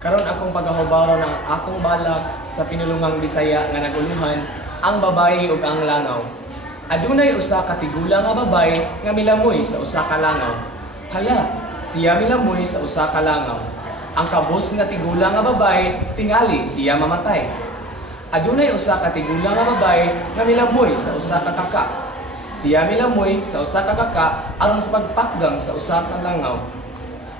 Karon akong pagahubaro ng akong balak sa pinulungang Bisaya nga naguluhan ang babayi ug ang langaw. Adunay usa ka tigulang nga babay nga milamoy sa usa ka langaw. Hala, siya milamoy sa usa ka langaw. Ang kabus nga tigulang nga babay tingali siya mamatay. Adunay usa ka tigulang nga babay nga milamoy sa usa ka kaka. Siya milamoy sa usa ka kaka aron sa pagpakgang sa usa ka langaw.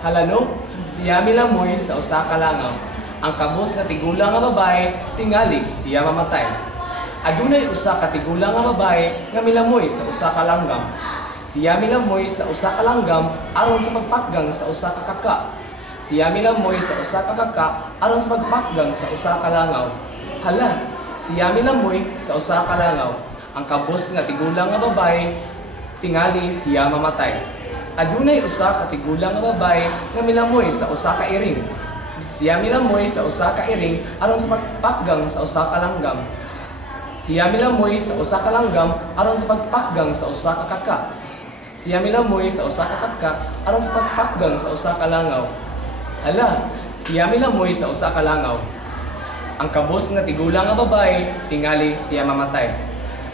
Halano, siya milamoy sa usa ka langaw. Ang kabus nga tigulang nga babay tingali siya mamatay. Adunay usa ka tigulang nga babay nga milamoy sa usa ka langgam. Siya milamoy sa usa ka langgam aron sa pagpakgang sa usa ka kaka. Siya milamoy sa usa ka kaka aron sa pagpakgang sa usa ka langaw. Hala, siya milamoy sa usa ka langaw. Ang kabus nga tigulang nga babay tingali siya mamatay. Adunay usa ka tigulang nga babay nga milamoy sa usa ka iring. Siya milamoy sa usa ka iring aron sa pagpakgang sa usa ka langgam. Siya milamoy sa usa ka langgam aron sa pagpakgang sa usa ka kaka. Siya milamoy sa usa ka kaka aron sa pagpakgang sa usa ka langaw. Hala, siya milamoy sa usa ka langaw. Ang kabus nga tigulang nga babay tingali siya mamatay.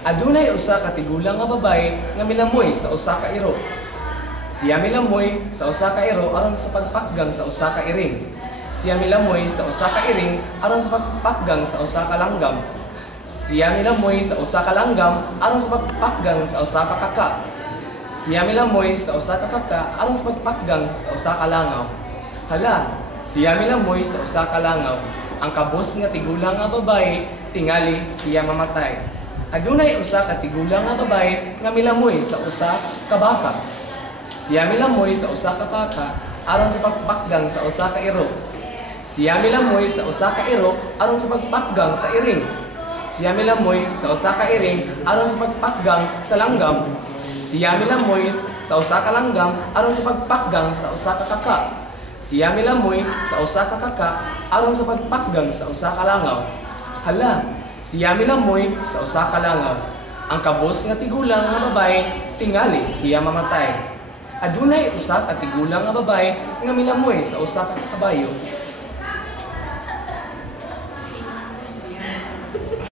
Adunay usa ka tigulang nga babay nga milamoy sa usa ka iro. Siya milamoy sa usa ka iro aron sa pagpakgang sa usa ka iring. Siya milamoy sa usa ka iring aron sa pagpakgang sa usa ka langgam. Siya milamoy sa usa ka langgam aron sa pagpakgang sa usa ka kaka. Siya milamoy sa usa ka kaka aron sa pagpakgang sa usa ka langaw. Hala, siya milamoy sa usa ka langaw. Ang kabus nga tigulang nga babay tingali siya mamatay. Adunay usa ka tigulang nga babay nga milamoy sa usa ka baka. Siya milamoy sa usa ka baka aron sa pagpakgang sa usa ka iro. Siya milamoy sa usa ka iro aron sa pagpakgang sa iring. Siya milamoy sa usa ka iring aron sa pagpakgang sa langgam. Siya milamoy sa usa ka langgam aron sa pagpakgang sa usa ka kaka. Siya milamoy sa usa ka kaka aron sa pagpakgang sa usa ka langaw. Hala, siya milamoy sa usa ka langaw. Ang kabus nga tigulang nga babay tingali siya mamatay. Adunay usa ka tigulang nga babay nga milamoy sa usa ka kabayo.